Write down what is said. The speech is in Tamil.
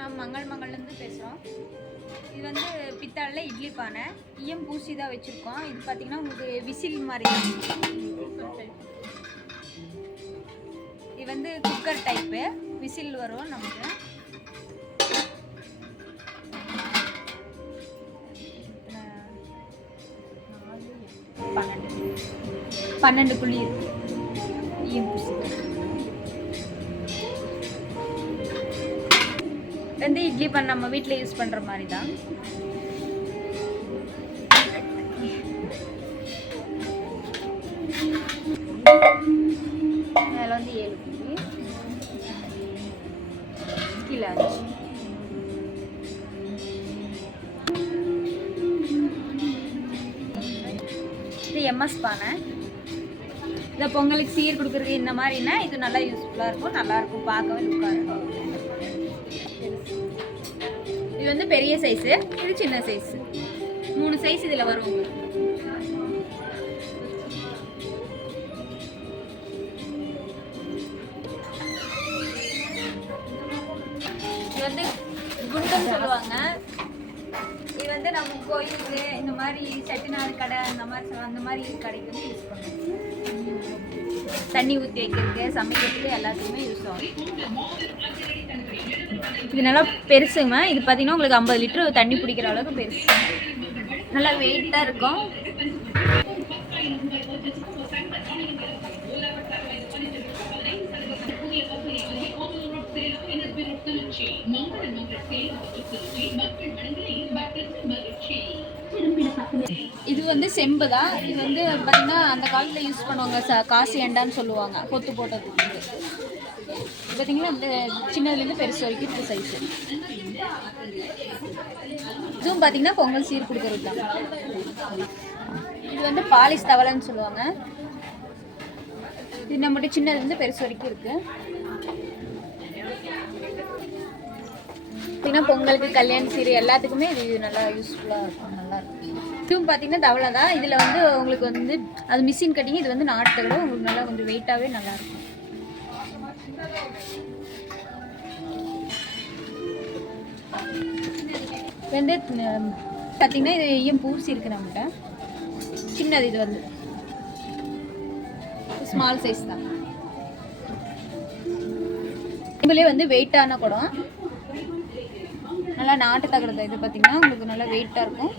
நான் மங்கள் மங்கள்லேருந்து பேசுகிறோம். இது வந்து பித்தாளில் இட்லி பானை. ஈயம் பூசி தான் வச்சுருக்கோம். இது பார்த்திங்கன்னா உங்களுக்கு விசில் மாதிரி. இது வந்து குக்கர் டைப்பு. விசில் வரும் நமக்கு. பன்னெண்டு. பன்னெண்டு புள்ளி இருக்குது வந்து இட்லி பண்ண நம்ம வீட்டில் யூஸ் பண்ணுற மாதிரி தான் மேலே வந்து ஏழு புள்ளி. கீழே அஞ்சு. இது எம்எஸ் பானை. இந்த பொங்கலுக்கு சீர் கொடுக்குறது இந்த மாதிரினா இது நல்லா யூஸ்ஃபுல்லாக இருக்கும் நல்லாயிருக்கும் பார்க்கவே லுக்காக இருக்கும். இது வந்து பெரிய சைஸு இது சின்ன சைஸு மூணு சைஸ் இதில் வரும் இது வந்து குண்டுன்னு சொல்லுவாங்க. இது வந்து நம்ம கோயிலுக்கு இந்த மாதிரி செட்டிநாடு கடை அந்த மாதிரி அந்த மாதிரி கடைக்கு வந்து யூஸ் பண்ணுவோம். தண்ணி ஊற்றி வைக்கிறதுக்கு சமைக்கிறதுக்கு எல்லாத்துக்குமே யூஸ் ஆகும். இது நல்லா பெருசுங்க. இது பார்த்தீங்கன்னா உங்களுக்கு ஐம்பது லிட்டர் தண்ணி பிடிக்கிற அளவுக்கு பெருசு. நல்லா வெயிட்டாக இருக்கும். இது வந்து செம்பு தான் இது வந்து பார்த்தீங்கன்னா அந்த காலத்தில் யூஸ் பண்ணுவாங்க ச காசு ஏண்டான்னு சொல்லுவாங்க கொத்து போட்டதுக்கு வந்து. பார்த்தீங்கன்னா இந்த சின்னதுலேருந்து பெருசு வரைக்கும் இந்த சைஸு இதுவும் பார்த்தீங்கன்னா பொங்கல் சீர் கொடுக்கறது தான். இது வந்து பாலிஷ் தவளைன்னு சொல்லுவாங்க. இது நம்மகிட்ட சின்னதுலேருந்து பெருசு வரைக்கும் இருக்கு. பார்த்தீங்கன்னா பொங்கலுக்கு கல்யாண சீரு எல்லாத்துக்குமே இது நல்லா யூஸ்ஃபுல்லாக இருக்கும் நல்லா இருக்கும். இதுவும் பார்த்தீங்கன்னா தவளை தான். இதில் வந்து உங்களுக்கு வந்து அது மிஷின் கட்டிங் இது வந்து நாட்டை விட உங்களுக்கு நல்லா கொஞ்சம் வெயிட்டாகவே நல்லாயிருக்கும் வந்து பார்த்தீங்கன்னா இது ஈயம் பூசி இருக்கு நம்மகிட்ட. சின்னது இது வந்து. ஸ்மால் சைஸ் தான். இதுலேயே வந்து வெயிட்டான குடம். நல்லா நாட்டு தகரத்தை இது பார்த்தீங்கன்னா உங்களுக்கு நல்லா வெயிட்டாக இருக்கும்.